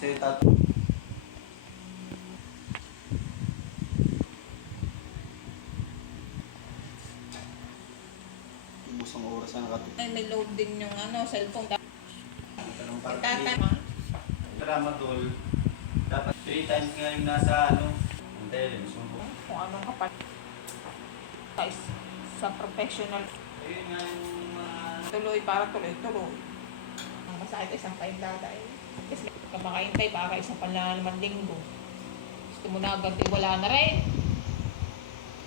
Kasi ubos ang oras na nakatulog. Ay, may load din yung cellphone. Anong Tatama. Tramadol. Dapat 3 times nga yung nasa ang television mo. Kung anong kapal. Guys, sa professional. Ayun nga yung Tuloy para tuloy-tuloy. Ang masakit isang paindada eh. Kasi kapakaintay para isang panlalaman linggo. Gusto mo na agad wala na rin.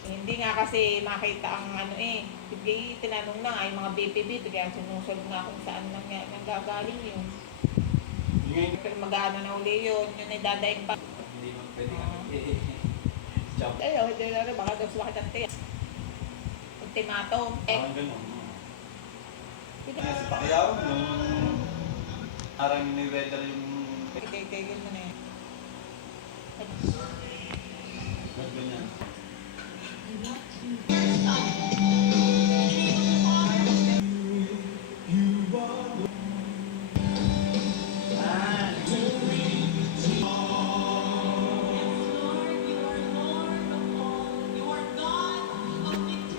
Hindi nga kasi makita ang Bigay tinanong na nga yung mga BPB. Kaya sinusolve nga kung saan nang gagaling yun. Pero mag-ano na uli yun. Yun ay dadaing pa. hindi mo pwede nga jump. Ayaw, hindi na rin. Baka daw sumakit ang tiyan. Ultimatum. Parang ganun. Si Pacquiao, nung parang ni-weather yung Tigil mo na yan. ganyan.